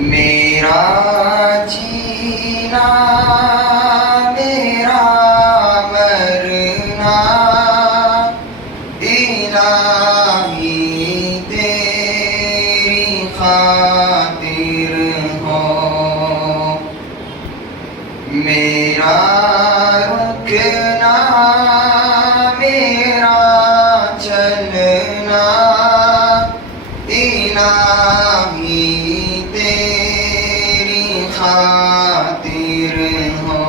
میرا جینا میرا مرنا الہی تیری خاطر ہو، میرا رکنا میرا چلنا الہی تیری خاطر ہو،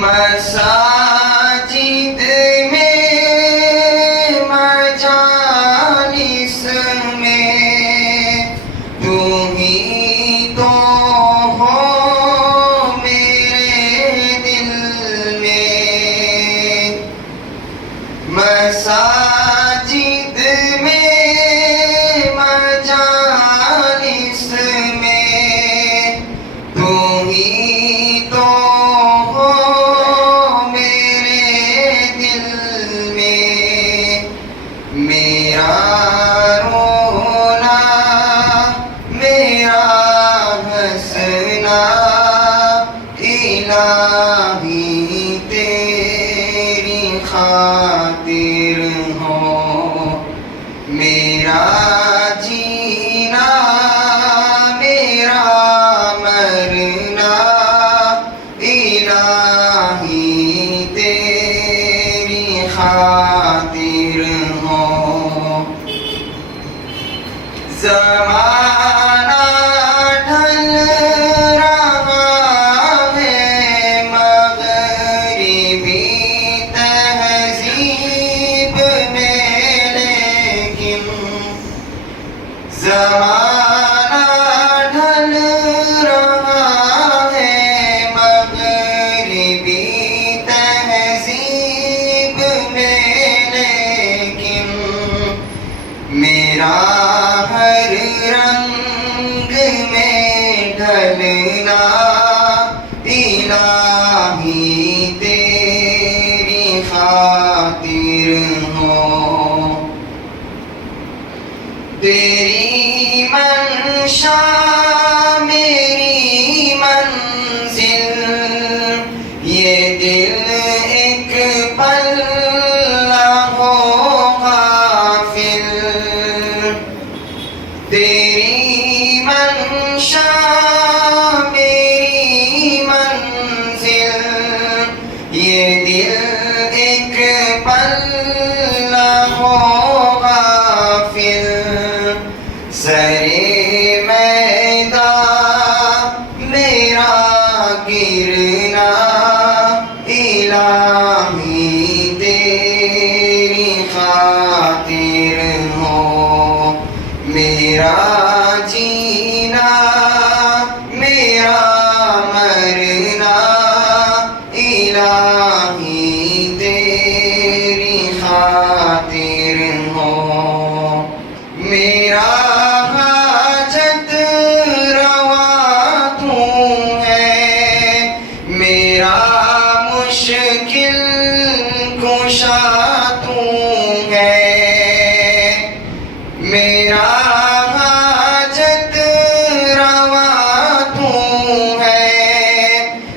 مساجد میں مجالس میں تو ہی تو ہو میرے دل میں، مساجد میں مجالس میں تو ہی تو ہو میرے دل میں، میرا رونا میرا ہنسنا الہی تیری خاطر ہو، میرا جینا میرا مرنا الہی تیری خاطر ہو، زمانہ ڈھل رہا ہے مغربی تہذیب میں، لیکن زمانہ ڈھل رہا ہے مغربی تہذیب میں، لیکن میرا ہر رنگ میں ڈھلنا الہی تیری خاطر ہو، تیری منشا میری منزل، یہ دل ایک پل نہ ہو غافل، تیری منشا میری منزل، یہ دل ایک پل نہ ہو غافل، سرے میدان میرا گرنا الہی تیری خاطر ہو، میرا جینا میرا مرنا الہی تیری خاطر ہو، میرا حاجت روا تو ہے، میرا مشکل کشا تو ہے، میرا حاجت روا تو ہے،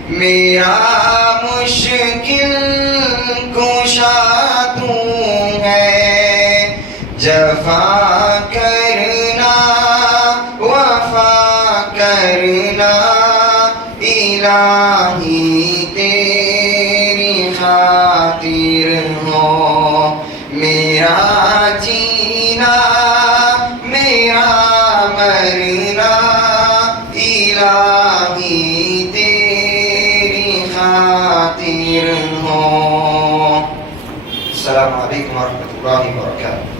میرا مشکل کشا تو ہے، جفا کرنا وفا کرنا الہی تیری خاطر ہو، میرا جینا میرا مرنا الہی تیری خاطر ہو۔ السلام علیکم ورحمۃ اللہ وبرکاتہ۔